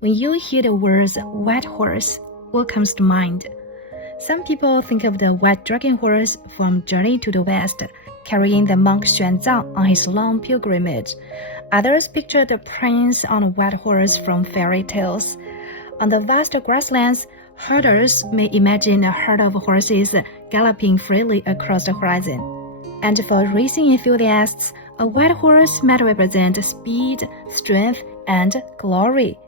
When you hear the words white horse, what comes to mind? Some people think of the white dragon horse from Journey to the West, carrying the monk Xuanzang on his long pilgrimage. Others picture the prince on a white horse from fairy tales. On the vast grasslands, herders may imagine a herd of horses galloping freely across the horizon. And for racing enthusiasts, a white horse might represent speed, strength, and glory.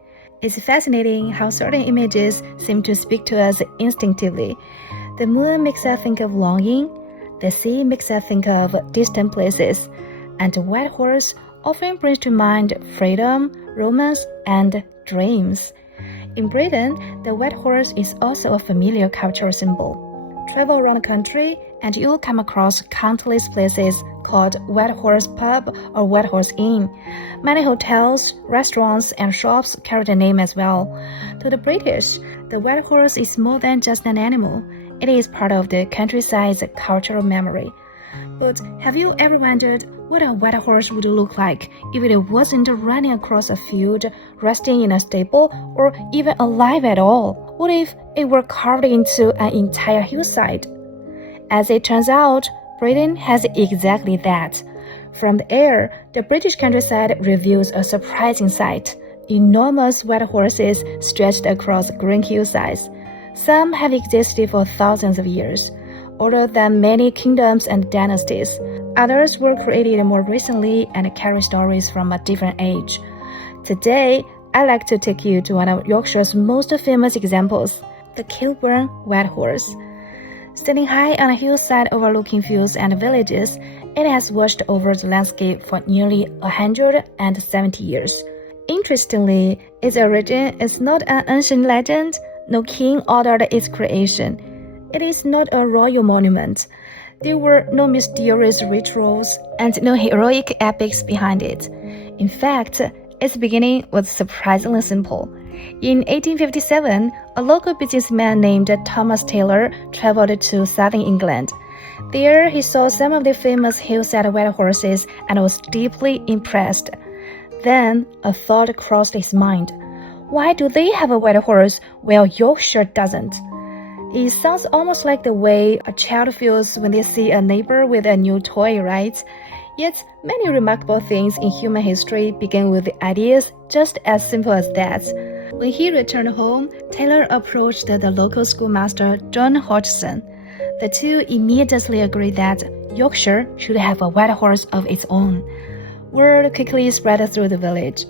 It's fascinating how certain images seem to speak to us instinctively. The moon makes us think of longing, the sea makes us think of distant places, and the white horse often brings to mind freedom, romance, and dreams. In Britain, the white horse is also a familiar cultural symbol. Travel around the country and you'll come across countless places called White Horse Pub or White Horse Inn. Many hotels, restaurants, and shops carry the name as well. To the British, the white horse is more than just an animal. It is part of the countryside's cultural memory. But have you ever wondered what a white horse would look like if it wasn't running across a field, resting in a stable, or even alive at all? What if it were carved into an entire hillside? As it turns out, Britain has exactly that. From the air, the British countryside reveals a surprising sight. Enormous white horses stretched across green hillsides. Some have existed for thousands of years, older than many kingdoms and dynasties. Others were created more recently and carry stories from a different age. Today, I'd like to take you to one of Yorkshire's most famous examples, the Kilburn White Horse. Standing high on a hillside overlooking fields and villages, it has watched over the landscape for nearly 170 years. Interestingly, its origin is not an ancient legend. No king ordered its creation. It is not a royal monument. There were no mysterious rituals and no heroic epics behind it. In fact, its beginning was surprisingly simple. In 1857, a local businessman named Thomas Taylor traveled to southern England. There, he saw some of the famous hillside white horses and was deeply impressed. Then, a thought crossed his mind. Why do they have a white horse while Yorkshire doesn't? It sounds almost like the way a child feels when they see a neighbor with a new toy, right? Yet, many remarkable things in human history begin with ideas just as simple as that. When he returned home, Taylor approached the local schoolmaster, John Hodgson. The two immediately agreed that Yorkshire should have a white horse of its own. Word quickly spread through the village.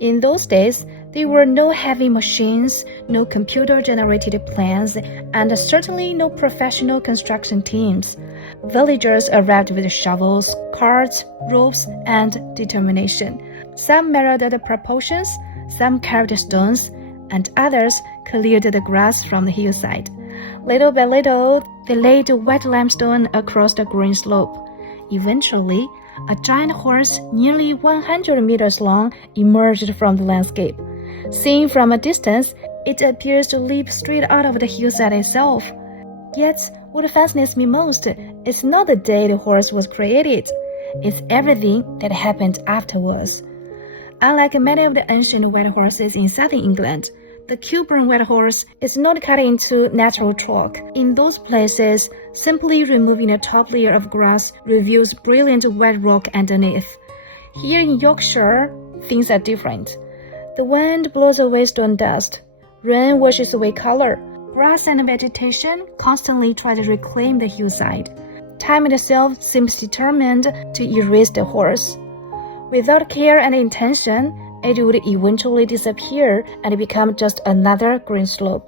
In those days, there were no heavy machines, no computer-generated plans, and certainly no professional construction teams. Villagers arrived with shovels, carts, ropes, and determination. Some measured the proportions, some carved stones, and others cleared the grass from the hillside. Little by little, they laid white limestone across the green slope. Eventually, a giant horse nearly 100 meters long emerged from the landscape. Seen from a distance, it appears to leap straight out of the hillside itself. Yet, what fascinates me most is not the day the horse was created. It's everything that happened afterwards. Unlike many of the ancient white horses in southern England, the Kilburn white horse is not cut into natural chalk. In those places, simply removing the top layer of grass reveals brilliant white rock underneath. Here in Yorkshire, things are different. The wind blows away stone dust. Rain washes away color. Grass and vegetation constantly try to reclaim the hillside. Time itself seems determined to erase the horse. Without care and intention, it would eventually disappear and become just another green slope.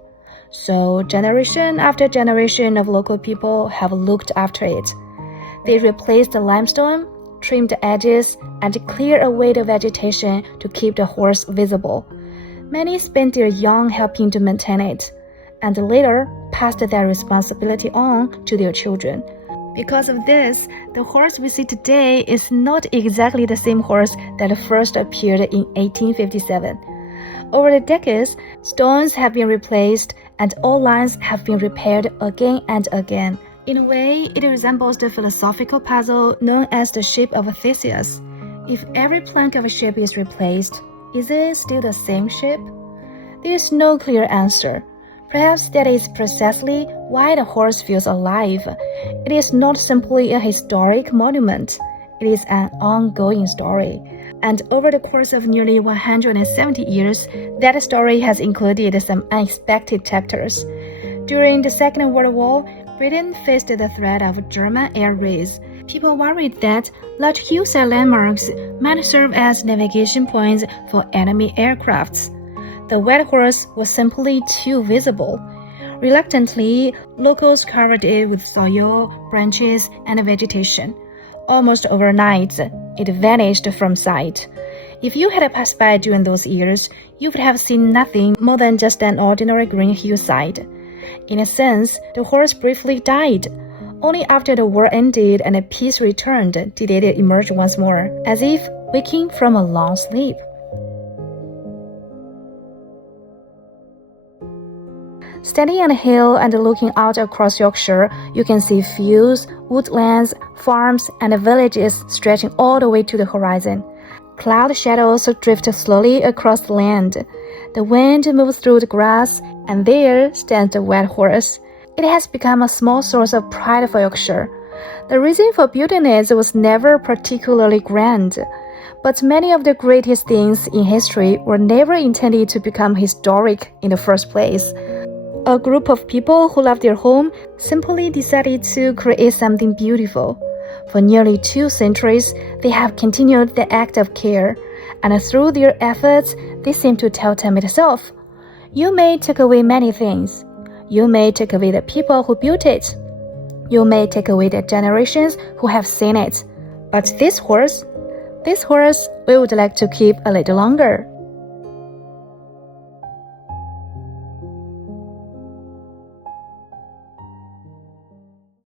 So generation after generation of local people have looked after it. They replaced the limestone, trimmed the edges, and cleared away the vegetation to keep the horse visible. Many spent their young helping to maintain it, and later passed their responsibility on to their children. Because of this, the horse we see today is not exactly the same horse that first appeared in 1857. Over the decades, stones have been replaced and old lines have been repaired again and again. In a way, it resembles the philosophical puzzle known as the ship of Theseus. If every plank of a ship is replaced, is it still the same ship? There is no clear answer. Perhaps that is precisely why the horse feels alive. It is not simply a historic monument. It is an ongoing story. And over the course of nearly 170 years, that story has included some unexpected chapters. During the Second World War, Britain faced the threat of German air raids. People worried that large hillside landmarks might serve as navigation points for enemy aircrafts. The White Horse was simply too visible. Reluctantly, locals covered it with soil, branches, and vegetation. Almost overnight, it vanished from sight. If you had passed by during those years, you would have seen nothing more than just an ordinary green hillside. In a sense, the horse briefly died. Only after the war ended and peace returned did it emerge once more, as if waking from a long sleep. Standing on a hill and looking out across Yorkshire, you can see fields, woodlands, farms, and villages stretching all the way to the horizon. Cloud shadows drift slowly across the land. The wind moves through the grass, and there stands the White Horse. It has become a small source of pride for Yorkshire. The reason for building it was never particularly grand, but many of the greatest things in history were never intended to become historic in the first place. A group of people who loved their home simply decided to create something beautiful. For nearly 2 centuries, they have continued the act of care, and through their efforts, they seem to tell time itself. You may take away many things. You may take away the people who built it. You may take away the generations who have seen it. But this horse we would like to keep a little longer.